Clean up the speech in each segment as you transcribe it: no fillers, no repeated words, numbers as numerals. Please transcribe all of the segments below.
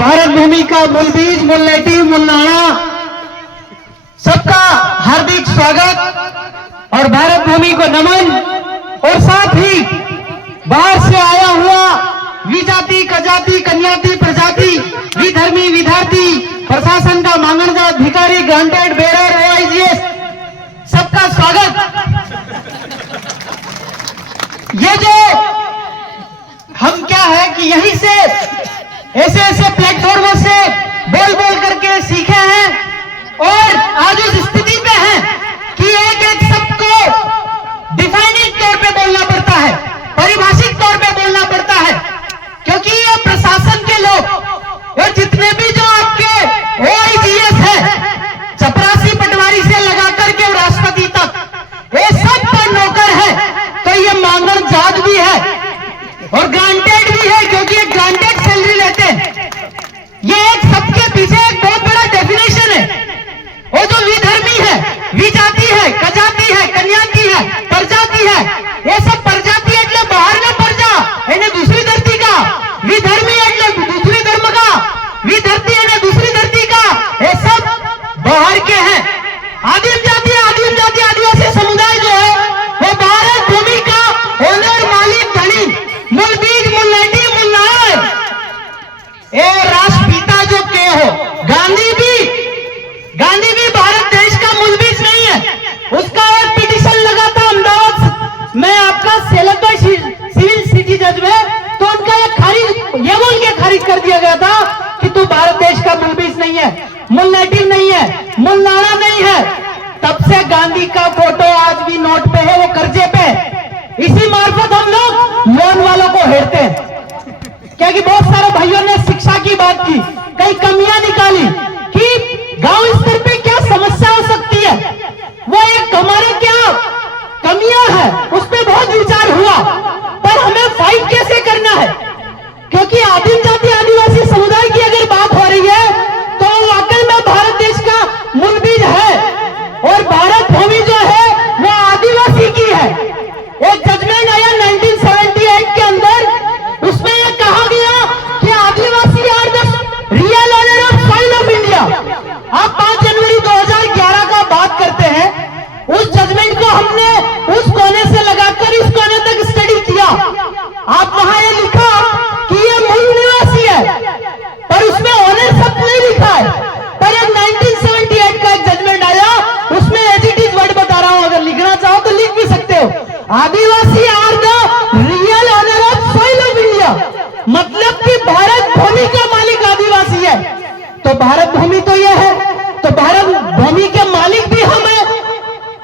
भारत भूमि का मूलबीज, मूलनेटिव, मूलनाना सबका हार्दिक स्वागत और भारत भूमि को नमन। और साथ ही बाहर से आया हुआ विजाति, कजाति, कन्याति, प्रजाति, विधर्मी, विद्यार्थी, प्रशासन का मांगनजा अधिकारी, ग्रांटेड बेरर, OIGS सबका स्वागत। ये जो हम क्या है कि यहीं से ऐसे ऐसे प्लेटफॉर्मों से बोल बोल करके सीखे हैं और आज उस स्थिति पे हैं कि एक एक शब्द को डिफाइनिंग तौर पे बोलना पड़ता है, परिभाषिक तौर पे बोलना पड़ता है, क्योंकि ये प्रशासन के लोग और जितने भी जो आपके OIGS है, चपरासी पटवारी से लगाकर के राष्ट्रपति तक, ये सब पर नौकर है। तो ये मांगन जात भी है और ग्रांटेड भी है, क्योंकि ये ग्रांटेड सैलरी लेते हैं। ये एक सबके पीछे एक बहुत बड़ा डेफिनेशन है। वो जो विधर्मी है, विजाति है, कजाति है, कन्याति है, प्रजाति है, ये सब प्रजाति એટલે બહાર ના પ્રજા એને दूसरी धरती का, विधर्मी એટલે दूसरी धर्म का, विधरती એને दूसरी धरती का, ये सब बाहर के हैं। आदिम जाति, आदिवासी समुदाय जो है वो भारत भूमि का ओनर, मालिक, धनी, मूलबीज, मूलनेटिव, मूलनाना है। ये राष्ट्रपिता जो के हो गांधी भी भारत देश का मूलबीज नहीं है। उसका एक पिटीशन लगा था अहमदाबाद में आपका सेलेक्ट सिविल सिटी जज में, तो उनका ये बोल के खारिज कर दिया गया था कि तू भारत देश का मूलबीज नहीं है, मूलनेटिव नहीं है, मूलनाना नहीं है। तब से गांधी का फोटो आज भी नोट पे है, वो कर्जे पे। इसी मार्फत हम लोग लोन वालों को हेरते हैं, क्योंकि बहुत सारे भाइयों ने शिक्षा की बात की, कई कमियां निकाली कि गांव स्तर पे क्या समस्या हो सकती है, वो एक हमारे क्या कमियां है, उस पर बहुत विचार हुआ। पर हमें फाइट कैसे करना है, क्योंकि आदिम जाति, आदिवासी समुदाय की अगर बात हो रही है तो वाकई में भारत देश का मूलबीज है और भारत भूमि जो है वो आदिवासी की है। एक जजमेंट आया 1978 के अंदर, उसमें यह कहा गया कि Adivasi are the real owner of soil of India. आप 5 जनवरी 2011 का बात करते हैं, उस जजमेंट को हमने उस कोने से लगाकर इस कोने तक स्टडी किया। आप वहां ये लिखा कि ये मूल निवासी है, पर उसमें ओनर शब्द नहीं लिखा है। पर एक 1978 का एक जजमेंट आया, उसमें एज इट इज वर्ड बता रहा हूं, अगर लिखना चाहो तो लिख भी सकते हो। Adivasi are the real owner of soil of India, मतलब कि भारत भूमि का मालिक आदिवासी है। तो भारत भूमि तो यह है, तो भारत भूमि के मालिक भी हम हैं।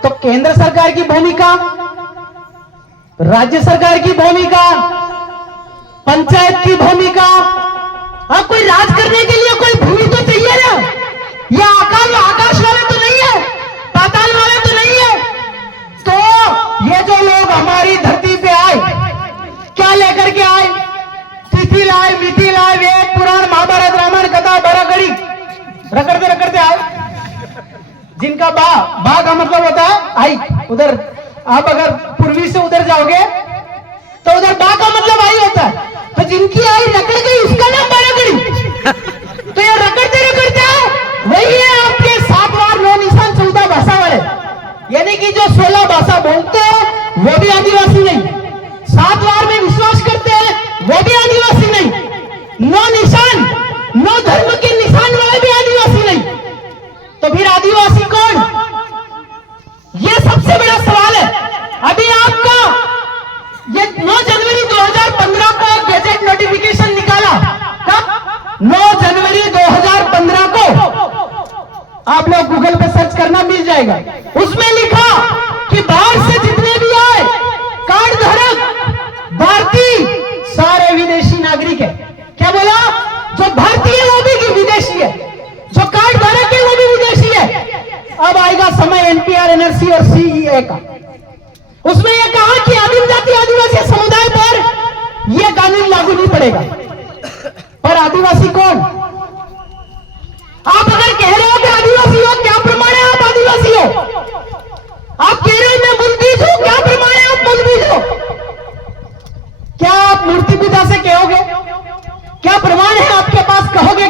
तो केंद्र सरकार की भूमिका, राज्य सरकार की भूमिका, पंचायत की भूमिका, अब कोई राज करने के लिए कोई भूमि तो चाहिए ना। ये आकाश वाले तो नहीं है, पाताल वाले तो नहीं है। तो ये जो लोग हमारी धरती पे आए, क्या लेकर के आए? तिथि लाए, मिति लाए, वेद पुराण, महाभारत, रामायण, कथा, बरागड़ी रगड़ते रगड़ते आए। जिनका बा का मतलब होता है आई, उधर आप अगर पूर्वी से उधर जाओगे तो उधर बा का मतलब आई होता है। तो जिनकी आई रगड़ गई उसका नाम बरागड़ी। तो ये रगड़ते रगड़ते आए, वही है आपके 7 वार 9 निशान 14 भाषा वाले, यानी कि जो 16 भाषा बोलते हैं वो भी आदिवासी नहीं, 7 वार में विश्वास करते हैं वो भी आदिवासी नहीं, 9 निशान 9 धर्म के निशान वाले भी आदिवासी नहीं। तो फिर आदिवासी कौन? ये सबसे बड़ा सवाल है। अभी आपका ये 9 जनवरी 2015 को गैजेट नोटिफिकेशन निकाला। कब? 9 जनवरी 2015 को। आप लोग गूगल पे सर्च करना, मिल जाएगा। उसमें लिखा कि बाहर से जितने भी आए कार्ड धारक भारतीय, सारे विदेशी नागरिक है। क्या बोला? जो भारतीय है वो भी विदेशी है, जो कार्ड धारक है वो भी विदेशी है। अब आएगा समय NPR, NRC और CEA का। उसमें यह कहा कि आदिम जाति, आदिवासी समुदाय पर यह कानून लागू नहीं पड़ेगा। पर आदिवासी कौन? आप अगर कह रहे हो कि आदिवासी हो, क्या प्रमाण है आप आदिवासी हो? आप कह रहे हो मैं मूलबीज हूं, क्या प्रमाण है आप मूलबीज हो? क्या आप मूर्ति पूजा से कहोगे? क्या प्रमाण है आपके पास? कहोगे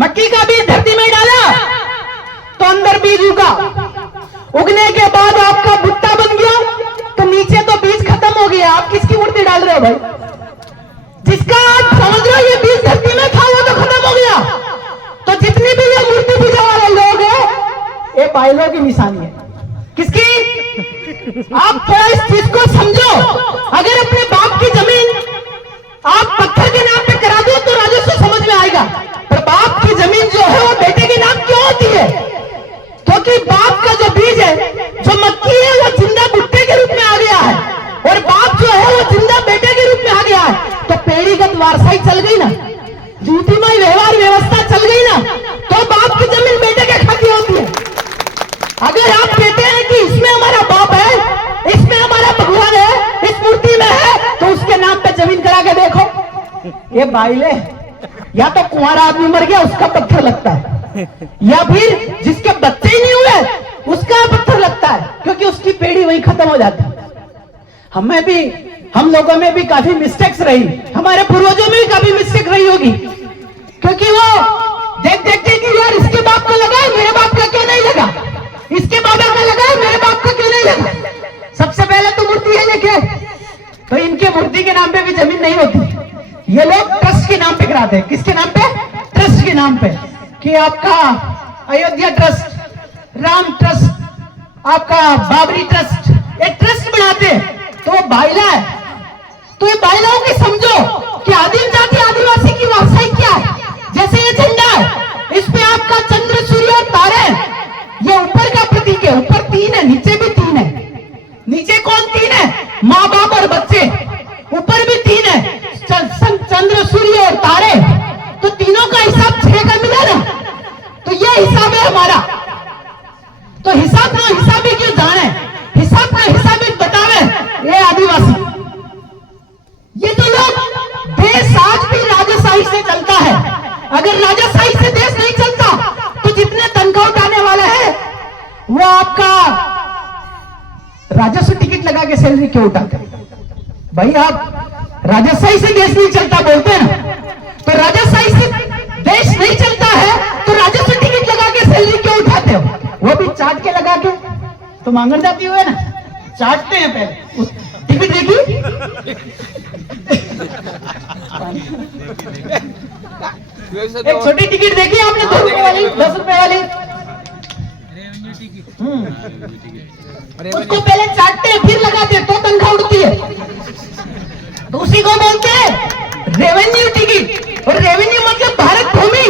मक्की का बीज धरती में डाला तो अंदर बीज उगा, उगने के बाद आपका भुट्टा बन गया, तो नीचे तो बीज खत्म हो गया, आप किसकी मूर्ति डाल रहे हो भाई? जिसका आप समझ रहे हो ये बीज धरती में था वो तो खत्म हो गया। तो जितनी भी ये मूर्ति पूजा वाले लोग हैं ये बाइलों की निशानी है। किसकी? आप थोड़ा इस चीज को समझो। अगर अपने बाप की जमीन आप पत्थर के नाम पे करा दो तो राजस्व समझ में आएगा, पर बाप की जमीन जो है वो बेटे के नाम क्यों होती है? क्योंकि बाप का जो बीज है, जो मक्की है, वो जिंदा भुट्टे के रूप में आ गया है, और बाप जो है वो जिंदा बेटे के रूप में आ गया है। तो पेढ़ीगत वारसाई चल गई ना, ड्यूटीमय व्यवहार व्यवस्था चल गई ना, तो बाप की जमीन बेटे के खाती होती है। अगर आप कहते हैं कि इसमें हमारा बाप है, इसमें हमारा भगवान है, इस मूर्ति में है, तो उसके नाम पे जमीन करा के देखो। ये बाइले, या तो कुंवारा आदमी मर गया उसका पत्थर लगता है, या फिर जिसके बच्चे ही नहीं हुए उसका पत्थर लगता है, क्योंकि उसकी पेढ़ी वही खत्म हो जाती है। हमें भी, हम लोगों में भी काफी मिस्टेक्स रही, हमारे पूर्वजों में भी काफी मिस्टेक रही होगी, क्योंकि वो देख देखते कि यार इसके बाप को लगा है, मेरे बाप का क्यों नहीं लगा, इसके बाबा का लगा है, मेरे बाप का क्यों नहीं लगा। सबसे पहले तो मूर्ति है लेके, तो इनके मूर्ति के नाम पे भी जमीन नहीं होती। ये लोग ट्रस्ट के नाम पे कराते हैं। किसके नाम पे? ट्रस्ट के नाम पे, कि आपका अयोध्या ट्रस्ट, राम ट्रस्ट, आपका बाबरी ट्रस्ट, ये ट्रस्ट बनाते हैं, तो वो बाइला है। तो ये बाइलाओं की समझो कि आदिम जाति आदिवासी की वारसाई क्या है। जैसे ये झंडा है, इस पे आपका चंद्र, सूर्य और तारे हैं, ये ऊपर का प्रतीक है, ऊपर 3 है, नीचे भी 3 है। नीचे कौन 3 है? माँ बाप और बच्चे। ऊपर भी 3 है, चंद्र, सूर्य और तारे। तो तीनों का हिसाब 6 का मिला ना, तो ये हिसाब है हमारा। तो हिसाब ना हिसाबी क्यों जाने, हिसाब ना हिसाबी बतावे ये आदिवासी। ये तो लोग, देश आज भी राजशाही से चलता है। अगर राजशाही से देश नहीं चलता तो जितने तनख्वाह उठाने वाले हैं वो आपका राजस्व टिकट लगा के सैलरी क्यों उठाते हैं भाई? आप राजशाही से देश नहीं चलता बोलते हैं ना, तो राजशाही से देश नहीं चलता है तो राजस्व टिकट लगा के सैलरी क्यों उठाते हो? वो भी चाट के लगा के, तो मांगन जाती हुए ना, चाटते हैं पहले। उस टिकट देखी, एक छोटी टिकट देखी आपने, 2 रुपए वाली, 10 रुपए वाली, उसको पहले चाटते हैं फिर लगाते हैं, तो तनख्वाह उठती है। तो उसी को बोलते हैं रेवेन्यू टिकट। और रेवेन्यू मतलब भारत भूमि,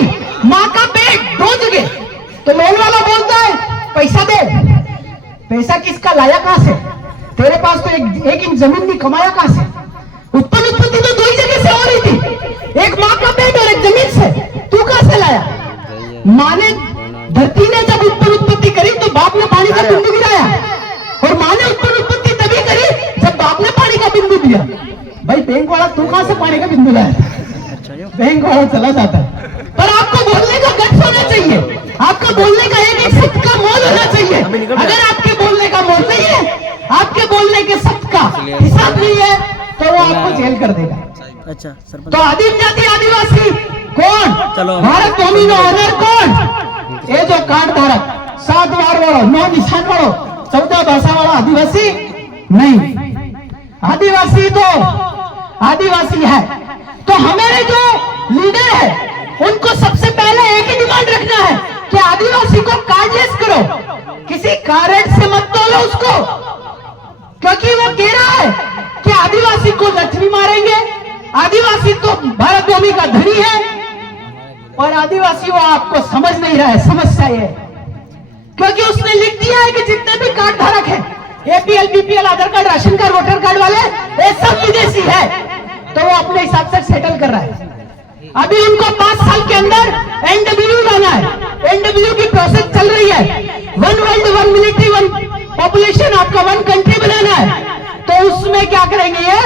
माँ का पेट, 2 जगह। तो लोन वाला बोलता है पैसा दे, पैसा किसका लाया कहां से? तेरे पास तो एक इंच जमीन नहीं, कमाया कहां से? उत्पत्ति तो 2 ही जगह से हो रही थी, एक माँ का पेट और एक जमीन से। तू कहां से लाया? माँ ने, धरती ने जब उत्पत्ति करी तो बाप ने पानी का बिंदु गिराया, और माँ ने उत्पत्ति तभी करी जब बाप ने पानी का बिंदु दिया। भाई बैंक वाला तू कहां से पानी का बिंदु लाया? बैंक वाला चला जाता। पर आपको बोलने का गट्स होना चाहिए, आपका बोलने का एक शब्द का मोल होना चाहिए। अगर आपके बोलने का मोल नहीं है, आपके बोलने के शब्द का हिसाब नहीं है, तो वो आपको जेल कर देगा। अच्छा सरपंच। तो आदिम जाति आदिवासी कौन? भारत भूमि नो ओनर कौन? ये जो कार्ड धारक, 7 वार वालों, 9 निशान वालों, 14 भाषा वाला आदिवासी नहीं। आदिवासी तो आदिवासी है। तो हमारे जो लीडर है उनको सबसे पहले एक ही डिमांड रखना है कि आदिवासी को कार्डलेस करो, किसी कार्ड से मत तोलो उसको, क्योंकि वो कह रहा है कि आदिवासी को लक्ष्मी मारेंगे, आदिवासी तो भारत भूमि का धनी है। और आदिवासी वो आपको समझ नहीं रहा है। समस्या ये, क्योंकि उसने लिख दिया है कि जितने भी कार्ड धारक है, APL, BPL, Aadhaar card, ration card, voter card वाले, ये सब विदेशी है, तो वो अपने हिसाब से सेटल कर रहा है। अभी उनको 5 साल के अंदर एनडब्ल्यू लाना है, एनडब्ल्यू की प्रोसेस चल रही है। 1 वर्ल्ड 1 मिलिट्री 1 पॉपुलेशन, आपका 1 कंट्री बनाना है। तो उसमें क्या करेंगे ये?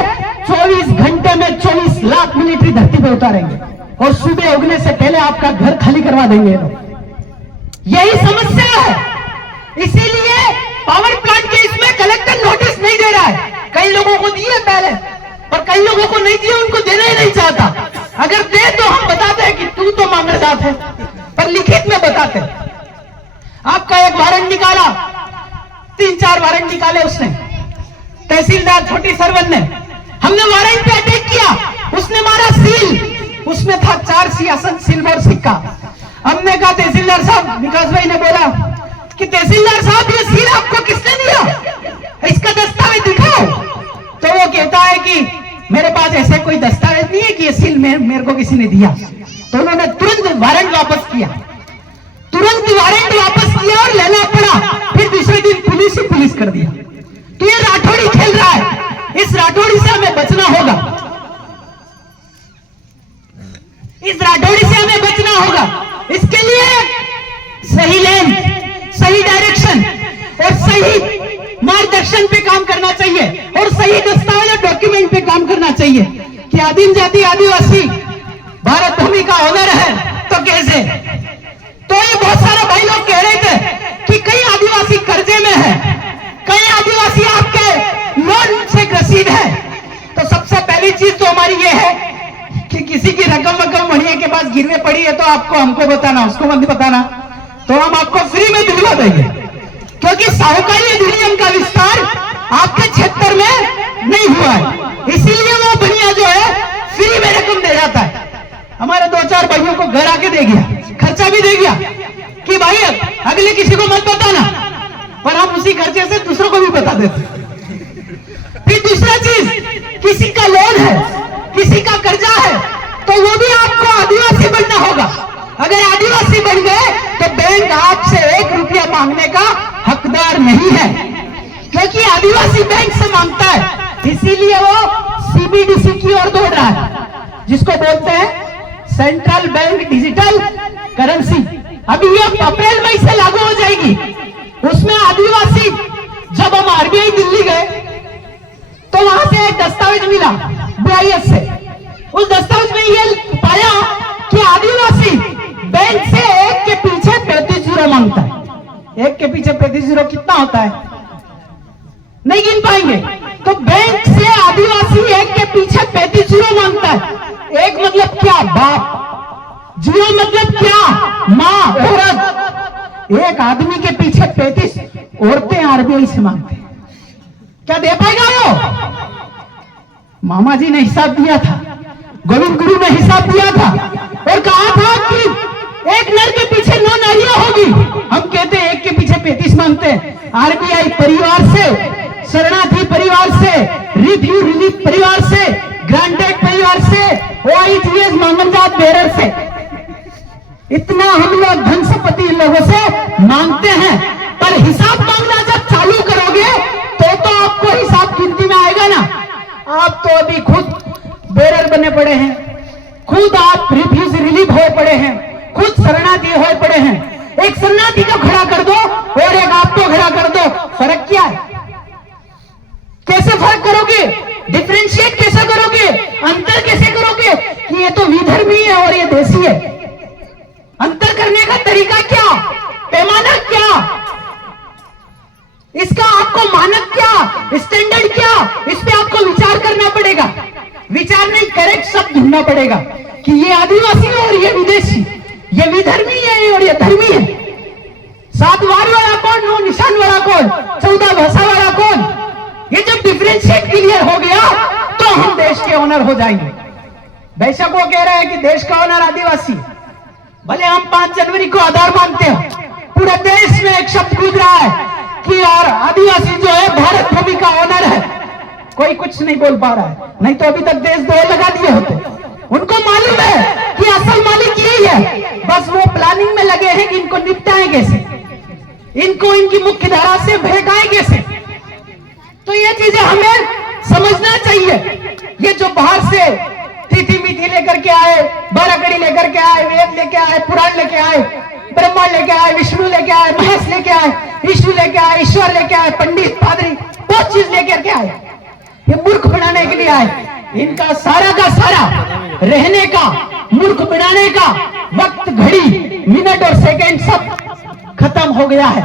24 घंटे में 24 लाख मिलिट्री धरती पे उतारेंगे, और सुबह उगने से पहले आपका घर खाली करवा देंगे। यही समस्या है। इसीलिए पावर प्लांट के इसमें कलेक्टर नोटिस नहीं दे रहा है। कई लोगों को दिए पहले, और कई लोगों को नहीं दिए, उनको देना ही नहीं चाहता। अगर दे तो हम बताते हैं कि तू तो मांगरदार है, और लिखित में बताते हैं। आपका एक वारंट निकाला, 3-4 वारंट निकाले उसने, तहसीलदार छोटी सरवन ने, हमने वारंट पे अटैक किया, उसने मारा सील, उसमें था 4 सियासत सिल्वर सिक्का। हमने कहा तहसीलदार साहब, विकास भाई ने बोला कि तहसीलदार साहब ये सील आपको किसने दिया, इसका दस्तावेज दिखाओ। तो वो कहता है कि मेरे पास ऐसे कोई दस्तावेज नहीं है कि ये सील मेरे को किसी ने दिया। तो उन्होंने तुरंत वारंट वापस किया, तुरंत वारंट वापस किया और लेना पड़ा। फिर दूसरे दिन पुलिस ही पुलिस कर दिया। तो ये राठौड़ी खेल रहा है, इस राठौड़ी से हमें बचना होगा, इस राठौड़ी से हमें बचना होगा। इसके लिए सही लेन, सही डायरेक्शन और सही मार्गदर्शन पे काम करना चाहिए और सही दस्तावेज और डॉक्यूमेंट पे काम करना चाहिए कि आदिम जाति आदिवासी भारत भूमि का ऑनर है तो कैसे। तो ये बहुत सारे भाई लोग कह रहे थे कि कई आदिवासी कर्जे में है, कई आदिवासी आपके लोन से ग्रसित है। तो सबसे पहली चीज तो हमारी ये है कि किसी की रकम बढ़िया के पास गिरवे पड़ी है तो आपको हमको बताना, उसको मत बताना, तो हम आपको फ्री में दिलवा देंगे, क्योंकि साहूकारी अधिनियम का विस्तार आपके क्षेत्र में नहीं हुआ है, इसीलिए वो बढ़िया जो है फ्री में रकम दे जाता है। हमारे 2-4 भाइयों को घर आके दे गया, खर्चा भी दे गया कि भाई अगले किसी को मत बताना, पर हम उसी खर्चे से दूसरों को भी बता देते। फिर दूसरा चीज, किसी का लोन है, किसी का कर्जा है, तो वो भी आपको आदिवासी बनना होगा। अगर आदिवासी बन गए तो बैंक आपसे 1 रुपया मांगने का हकदार नहीं है, क्योंकि आदिवासी बैंक से मांगता है, इसीलिए वो सीबीडीसी की ओर दौड़ रहा है, जिसको बोलते हैं सेंट्रल बैंक डिजिटल करेंसी। अभी ये अप्रैल मई से लागू हो जाएगी। उसमें आदिवासी, जब हम आरबीआई दिल्ली गए तो वहां से एक दस्तावेज मिला BIS से, उस दस्तावेज में ये पाया कि आदिवासी बैंक से 1 के पीछे 35 जीरो मांगता है। 1 के पीछे 35 जीरो कितना होता है, नहीं गिन पाएंगे। तो बैंक से आदिवासी 1 के पीछे 35 जीरो मांगता है। 1 मतलब क्या, बाप, जीरो मतलब क्या, माँ, औरत। एक आदमी के पीछे 35 औरतें आरबीआई से मांगते हैं, क्या दे पाएगा वो? मामा जी ने हिसाब दिया था, गोविंद गुरु ने हिसाब दिया था और कहा था कि एक नर के पीछे 9 नारियां होगी। हम कहते हैं 1 के पीछे 35 मांगते हैं। आरबीआई परिवार से, शरणार्थी परिवार से, रिव्यू रिलीफ परिवार से, ग्रांटेड परिवार से, OIGS मामलजात बेरर से, इतना हम लोग धन संपत्ति लोगों से मांगते हैं। पर हिसाब मांगना जब चालू करोगे तो आपको हिसाब गिनती में आएगा ना। आप तो अभी खुद बेरर बने पड़े हैं, खुद आप रिफ्यूज रिलीफ हो पड़े हैं, खुद शरणार्थी हो पड़े हैं। एक शरणार्थी को खड़ा कर दो और एक आपको खड़ा कर दो, फर्क क्या है? कैसे फर्क करोगे? डिफरेंशिएट कैसे करोगे? अंतर कैसे करोगे कि ये तो विधर्मी है और ये देसी है? अंतर करने का तरीका क्या, पैमाना क्या, इसका आपको मानक क्या, स्टैंडर्ड क्या, इस पे आपको विचार करना पड़ेगा। विचार नहीं, करेक्ट शब्द ढूंढना पड़ेगा कि ये आदिवासी है और ये विदेशी, ये विधर्मी है और ये धर्मी है। 7 वार वाला कौन, 9 निशान वाला कौन, 14 भाषा वाला कौन? ये जब डिफरेंशिएट क्लियर हो गया तो हम देश के ओनर हो जाएंगे। बेशक वो कह रहे हैं कि देश का ओनर आदिवासी, भले हम 5 जनवरी को आधार मानते हैं, पूरे देश में एक शब्द गूंज रहा है कि यार आदिवासी जो है भारत भूमि का ओनर है। कोई कुछ नहीं बोल पा रहा है, नहीं तो अभी तक देश 2 लगा दिए होते। उनको मालूम है कि असल मालिक यही है, बस वो प्लानिंग में लगे हैं कि इनको निपटाएं कैसे, इनको इनकी मुख्य धारा से भड़काएं कैसे। तो ये चीजें हमें समझना चाहिए। ये जो बाहर से तिथि मिथि लेकर के आए, 12 कड़ी लेकर के आए, वेद लेके आए, पुराण लेके आए, ब्रह्मा लेके आए, विष्णु लेके आए, महेश लेके आए, ईश्वर लेके आए, ईश्वर लेके आए, पंडित पादरी बहुत चीज लेकर के आए, ये मूर्ख बनाने के लिए आए। इनका सारा का सारा रहने का, मूर्ख बनाने का वक्त, घड़ी, मिनट और सेकंड सब खत्म हो गया है।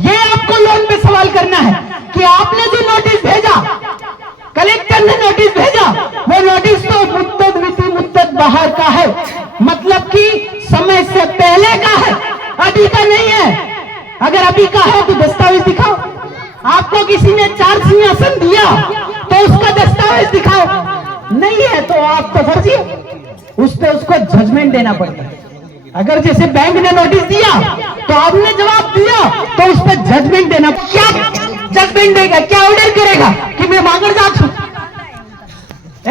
ये आपको लोन पे सवाल करना है कि आपने जो नोटिस भेजा, कलेक्टर ने नोटिस भेजा, वो नोटिस तो मुद्दत बाहर का है, मतलब कि समय से पहले पहले का है, अभी का नहीं है। अगर अभी का है तो दस्तावेज दिखाओ। आपको किसी ने 4 सिंहासन दिया तो उसका दस्तावेज दिखाओ। नहीं है तो आप तो फर्जी है, उस पे उसको जजमेंट देना पड़ता है। अगर जैसे बैंक ने नोटिस दिया तो आपने जवाब दिया तो उस पर जजमेंट देना। क्या जजमेंट देगा, क्या ऑर्डर करेगा कि मैं मांगर जात हूं?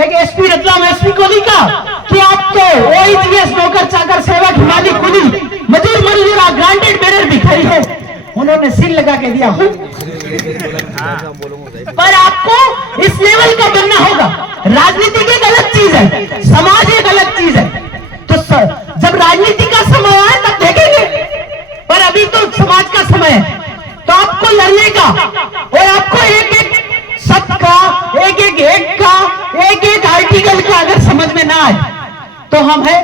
एक एसपी रतलाम एसपी को लिखा कि आप तो ओईजीएस नौकर चाकर सेवक हिमालय कुली मजदूर मजदूरा ग्रांटेड बेरर भिखारी है। उन्होंने सील लगा के दिया हूं। पर आपको इस लेवल का बनना होगा। राजनीति एक अलग चीज है, समाज एक अलग चीज है। तो जब राजनीति का समय आए तब देखेंगे, पर अभी तो समाज का समय है। तो आपको लड़ने का और आपको एक एक शब्द का, एक एक आर्टिकल का अगर समझ में ना आए तो हम है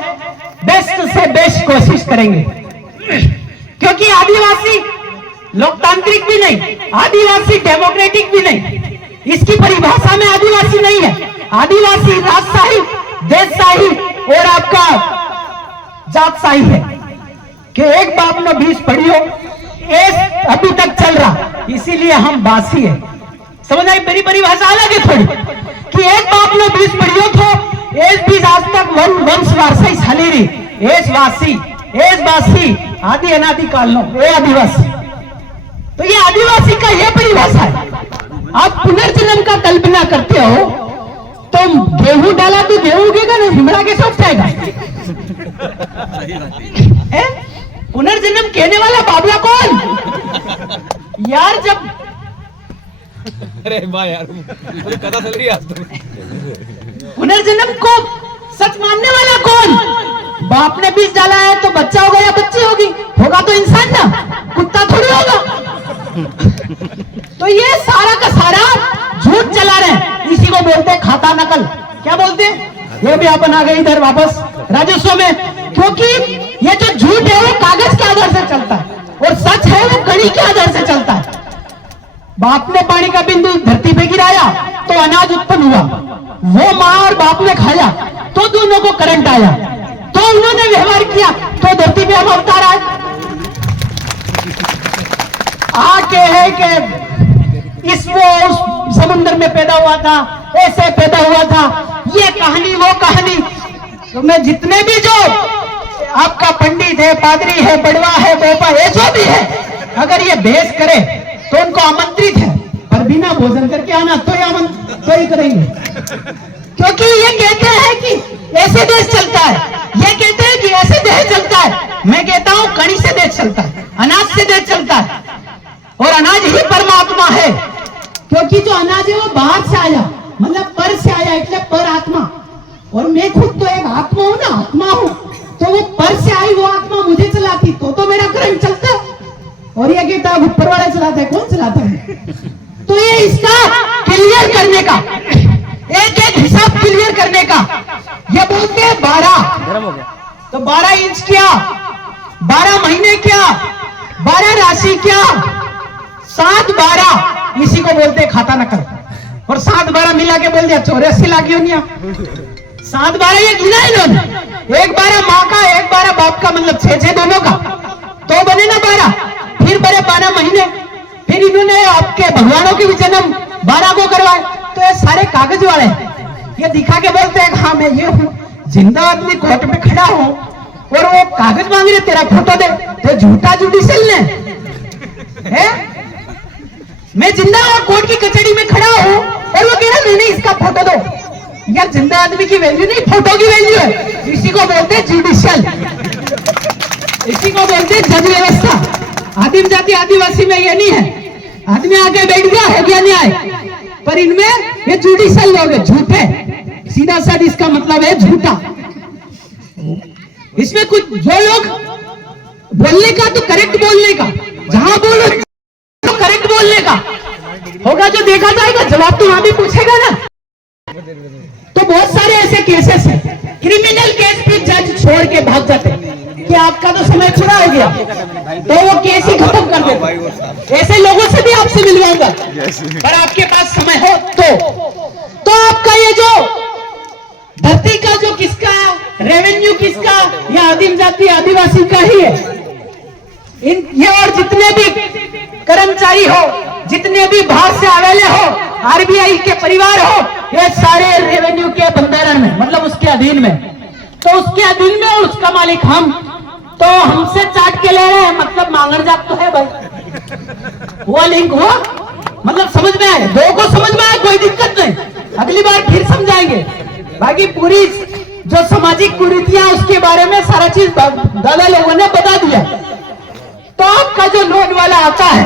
बेस्ट से बेस्ट कोशिश करेंगे। क्योंकि आदिवासी लोकतांत्रिक भी नहीं, आदिवासी डेमोक्रेटिक भी नहीं। इसकी परिभाषा में आदिवासी नहीं है। आदिवासी राजशाही, देशशाही और आपका जातशाही है कि एक बाप में 20 पढ़ी हो, अभी तक चल रहा, इसीलिए हम बासी है। समझ आई? मेरी परिभाषा अलग है थोड़ी कि एक बाप में 20 पढ़ियो थो, एस 20 आज तक वंश वारसाई साली रही, एस बासी आदि अनादि काल नो ए आदिवासी। तो ये आदिवासी का ये परिभाषा है। आप पुनर्जन्म का कल्पना करते हो तो गेहूं डाला तो गेहूं उगेगा ना, हिमड़ा के साथ जाएगा। पुनर्जन्म कहने वाला बाबला कौन यार? जब अरे वाह यार, कथा चल रही है आज तो। पुनर्जन्म को सच मानने वाला कौन? बाप ने बीज डाला है तो बच्चा होगा या बच्ची होगी? होगा तो इंसान ना, कुत्ता थोड़ी होगा। तो ये सारा का सारा झूठ चला रहे हैं। इसी को बोलते हैं खाता नकल। क्या बोलते हैं? ये भी अपन आ गए इधर वापस राजस्व में, क्योंकि ये जो झूठ है वो कागज के आधार से चलता है और सच है वो कड़ी के आधार से चलता है। बाप ने पानी का बिंदु धरती पे गिराया तो अनाज उत्पन्न हुआ, वो माँ और बाप ने खाया तो दोनों को करंट आया, तो उन्होंने व्यवहार किया तो धरती पे हम अवतार आए। आके है कि इस वो उस समुद्र में पैदा हुआ था, ऐसे पैदा हुआ था, ये कहानी वो कहानी। तो मैं जितने भी जो आपका पंडित है, पादरी है, बड़वा है, बोपा है, जो भी है, अगर ये भेष करे तो उनको आमंत्रित है, पर बिना भोजन करके आना तो ही करेंगे। क्योंकि ये कहते हैं कि ऐसे देश चलता है, ये कहते हैं कि ऐसे देश चलता है। मैं कहता हूं कड़ी से देश चलता है, अनाज से देश चलता है और अनाज ही परमात्मा है। क्योंकि जो अनाज है वो बाहर से आया, मतलब पर से आया, इसलिए पर आत्मा। और मैं खुद तो एक आत्मा हूं ना, आत्मा हूं, तो वो पर से आई वो आत्मा मुझे चलाती तो मेरा करंट चलता। और ये कहता है ऊपर वाला चलाता है, कौन चलाता है? तो ये इसका क्लियर करने का, एक एक हिसाब क्लियर करने का, ये बोलते हैं 12। तो 12 इंच क्या, 12 महीने क्या, 12 राशि क्या, 7-12, इसी को बोलते हैं खाता नकल। और 7-12 मिला के बोल दिया 84 लाख योनिया। 7-12 ये गिना इन्होंने, एक 12 माँ का, एक 12 बाप का, मतलब 6 दोनों का, तो बने ना 12। फिर बड़े 12 महीने, फिर इन्होंने आपके भगवानों के भी जन्म 12 को करवाए। तो ये सारे कागज वाले ये दिखा के बोलते हैं हाँ मैं ये हूँ, जिंदा आदमी कोर्ट में खड़ा हूँ और वो कागज मांग रहे तेरा फोटो दे, तो झूठा जुडिशियल है। मैं जिंदा कोर्ट की कचहरी में खड़ा हूँ और वो कह रहा नहीं इसका फोटो दो। यार जिंदा आदमी की वैल्यू नहीं, फोटो की वैल्यू है। इसी को बोलते हैं जुडिशियल, इसी को बोलते हैं जज व्यवस्था। आदिम जाति आदिवासी में ये नहीं है, आदमी आके बैठ गया हो गया न्याय, पर इनमें ये जुडिशियल लोग है, झूठे, सीधा साधा इसका मतलब है झूठा। इसमें कुछ जो लोग बोलने का तो करेक्ट बोलने का, जहां बोलो तो करेक्ट बोलने का होगा, जो देखा जाएगा जवाब तो वहां भी पूछेगा ना। तो बहुत सारे ऐसे केसेस हैं, क्रिमिनल केस भी जज छोड़ के भाग जाते हैं कि आपका तो समय पूरा हो गया, तो वो केस ही खत्म कर देते। ऐसे लोगों से भी आपसे मिलवाऊंगा, पर आपके पास समय हो तो आपका ये जो धरती का जो किसका रेवेन्यू किसका? यह आदिम जाति आदिवासी का ही है। ये और जितने भी कर्मचारी हो, जितने भी बाहर से आवेले हो, आरबीआई के परिवार हो, ये सारे रेवेन्यू के बंधारण में, मतलब उसके अधीन में। तो उसके अधीन में और उसका मालिक हम, तो हमसे चाट के ले रहे हैं, मतलब मांगन जात तो है भाई। हुआ लिंक हुआ, मतलब समझ में आए, दो को समझ में आए, कोई दिक्कत नहीं, अगली बार फिर समझाएंगे। बाकी पूरी जो सामाजिक कुरीतियां उसके बारे में सारा चीज दादा लोगों ने बता दिया। तो आपका जो लोन वाला आता है,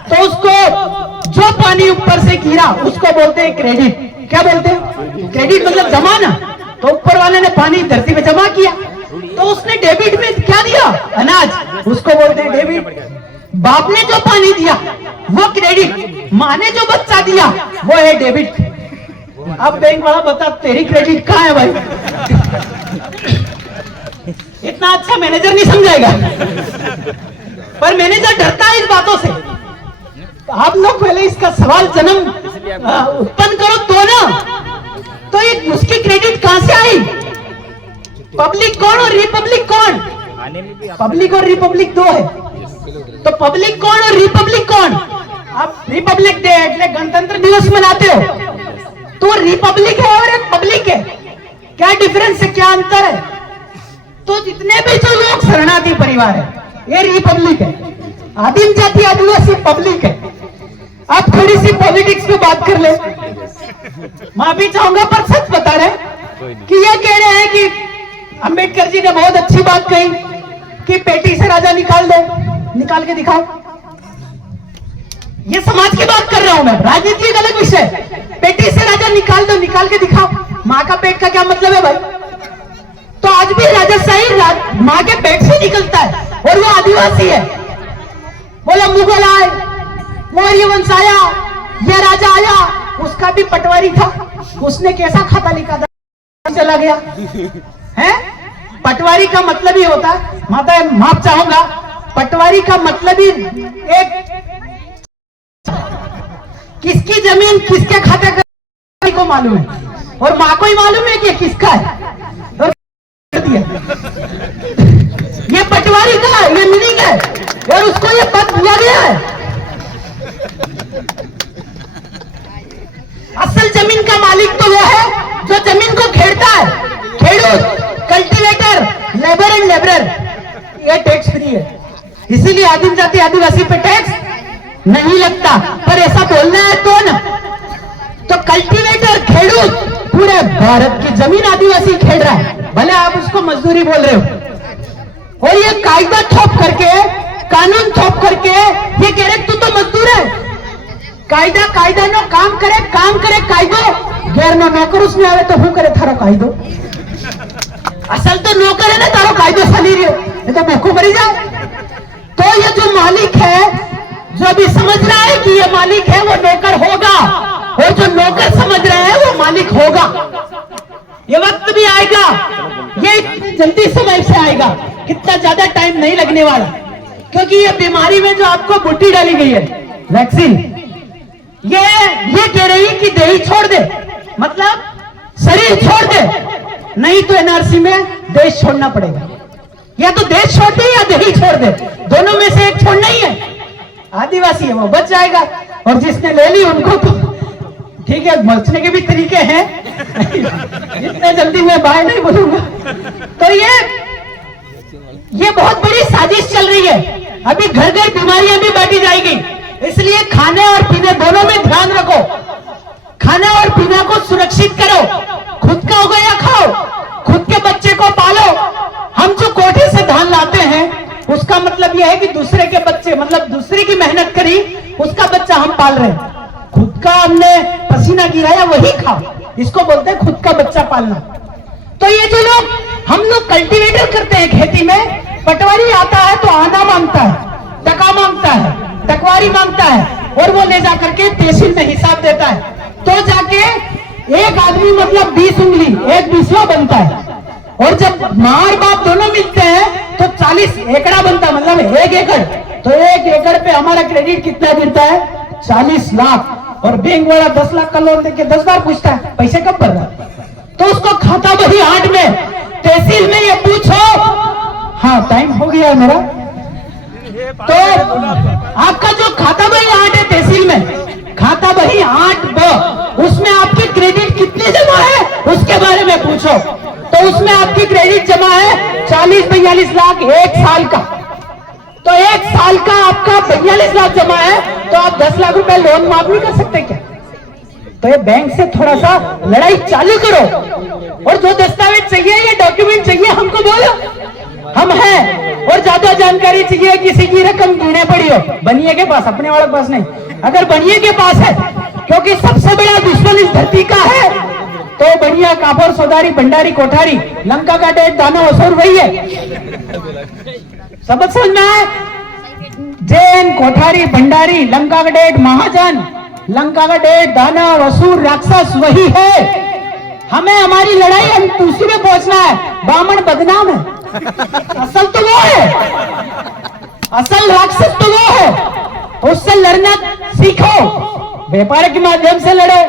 तो उसको जो पानी ऊपर से गिरा उसको बोलते हैं क्रेडिट। क्या बोलते हैं? क्रेडिट मतलब जमा ना। तो ऊपर वाले ने पानी धरती में जमा किया, तो उसने डेबिट में क्या दिया? अनाज, उसको बोलते हैं डेबिट। बाप ने जो पानी दिया वो क्रेडिट, माँ ने जो बच्चा दिया वो है डेबिट। अब बैंक वाला बता तेरी क्रेडिट कहाँ है भाई? इतना अच्छा मैनेजर नहीं समझाएगा, पर मैनेजर डरता है इस बातों से। तो आप लोग पहले इसका सवाल जन्म उत्पन्न करो तो ना, तो ये उसकी क्रेडिट कहां से आई? पब्लिक कौन और रिपब्लिक कौन? पब्लिक और रिपब्लिक दो है, तो पब्लिक कौन और रिपब्लिक कौन? आप रिपब्लिक डे એટલે गणतंत्र दिवस मनाते हो, तो रिपब्लिक है और एक पब्लिक है, क्या डिफरेंस है, क्या अंतर है? तो जितने भी जो लोग शरणार्थी परिवार है ये रिपब्लिक है, आदिम जाति आदिवासी पब्लिक है। आप थोड़ी सी पॉलिटिक्स पे बात कर ले, माफी चाहूंगा पर सच बता रहे कि ये कह रहे हैं कि अंबेडकर जी ने बहुत अच्छी बात कही कि पेटी से राजा निकाल दो, निकाल के दिखाओ। ये समाज की बात कर रहा हूं मैं, राजनीति एक अलग विषय। पेटी से राजा निकाल दो, निकाल के दिखाओ। माँ का पेट का क्या मतलब है भाई? तो आज भी राजशाही माँ के पेट से निकलता है और वो आदिवासी है। बोला मुगल आए, मौर्य वंश आया, यह राजा आया, उसका भी पटवारी था, उसने कैसा खाता लिखा था, चला गया है। पटवारी का मतलब ही होता है, माता माफ चाहूंगा, पटवारी का मतलब ही एक किसकी जमीन किसके खाते को मालूम है, और माँ को ही मालूम है कि किसका है, और ये पटवारी का ये मीनिंग है, और उसको ये पद दिया गया है। असल जमीन का मालिक तो वो है जो जमीन को खेड़ता है, खेडूत, कल्टीवेटर, लेबर एंड लेबरर। ये टैक्स फ्री है, इसीलिए आदिम जाति आदिवासी पे टैक्स नहीं लगता। पर ऐसा बोलना है तो ना, तो कल्टीवेटर, खेडूत, पूरे भारत की जमीन आदिवासी खेड़ रहा है, भले आप उसको मजदूरी बोल रहे हो। और ये कायदा थोप करके, कानून थोप करके ये कह रहे तू तो मजदूर है। कायदा कायदा नो काम करे कायदो, गैर नो नौकर उसमें आवे तो हूं करे थारो कायदो। असल तो नौकर है ना, तारो कायदो सली रही हो, ये तो भूखो मरी जाए। तो ये जो मालिक है, जो भी समझ रहा है कि ये मालिक है वो नौकर होगा, और जो नौकर समझ रहा है वो मालिक होगा। ये वक्त भी आएगा, ये जल्दी समय से आएगा, कितना ज्यादा टाइम नहीं लगने वाला, क्योंकि ये बीमारी में जो आपको बुट्टी डाली गई है वैक्सीन, ये कह रही है कि देही छोड़ दे, मतलब शरीर छोड़ दे, नहीं तो एनआरसी में देश छोड़ना पड़ेगा। या तो देश छोड़ दे या देही छोड़ दे, दोनों में से एक छोड़ना ही है। आदिवासी है वो बच जाएगा, और जिसने ले ली उनको तो ठीक है, बचने के भी तरीके हैं, इतने जल्दी मैं बाहर नहीं बोलूंगा। तो ये बहुत बड़ी साजिश चल रही है। अभी घर घर बीमारियां भी बांटी जाएगी, इसलिए खाने और पीने दोनों में ध्यान रखो। खाना और पीना को सुरक्षित करो, खुद का उगाया खाओ, खुद के बच्चे को पालो। हम जो कोठे से धान लाते हैं उसका मतलब यह है कि दूसरे के बच्चे, मतलब दूसरे की मेहनत करी उसका बच्चा हम पाल रहे हैं। खुद का हमने पसीना गिराया वही खाओ, इसको बोलते हैं खुद का बच्चा पालना। तो ये जो लोग, हम लोग कल्टीवेटर करते हैं खेती में, पटवारी आता है तो आना मांगता है, टका मांगता है, टकवारी मांगता है, और वो ले जाकर के तहसील में हिसाब देता है। तो जाके एक आदमी मतलब 20 उंगली, एक 20वां बनता है। और जब मां और बाप दोनों मिलते हैं तो 40 एकड़ा बनता है, मतलब 1 एकड़। तो 1 एकड़ पे हमारा क्रेडिट कितना गिरता है? 40 लाख। और बैंक वाला 10 लाख का लोन देके 10 बार पूछता है पैसे कब भर रहा है, तो उसको खाता बही 8 में तहसील में ये पूछो। हाँ टाइम हो गया है मेरा। तो आपका जो खाता बही 8 है तहसील में, खाता बही 8B, उसमें आपके क्रेडिट कितने जमा है उसके बारे में पूछो। तो उसमें आपकी क्रेडिट जमा है 40-42 लाख 1 साल का। तो 1 साल का आपका 42 लाख जमा है, तो आप 10 लाख रुपए लोन माफ नहीं कर सकते क्या? तो ये बैंक से थोड़ा सा लड़ाई चालू करो, और जो दस्तावेज चाहिए या डॉक्यूमेंट चाहिए हमको बोलो, हम हैं। और ज्यादा जानकारी चाहिए, किसी की रकम गिरने पड़ी हो, बनिए के पास, अपने वाले के पास नहीं, अगर बनिए के पास है, क्योंकि सबसे बड़ा दुश्मन इस धरती का है, तो बढ़िया कापर सोदारी भंडारी कोठारी लंका का डेट दाना वसूल वही है। सबक समझ में आए? जैन कोठारी भंडारी लंका का डेट महाजन, लंका का डेट दाना वसूल राक्षस वही है। हमें हमारी लड़ाई हम उसी में पहुंचना है। ब्राह्मण बदनाम है, असल तो वो है, असल राक्षस तो वो है। तो उससे लड़ना सीखो, व्यापार के माध्यम से लड़ो,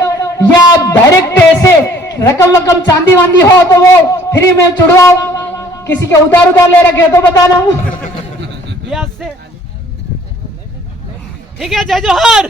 या आप डायरेक्ट ऐसे रकम चांदी वांदी हो तो वो फ्री में चुड़वाओ। किसी के उधार ले रखे तो बताना। ठीक है, जय जोहर।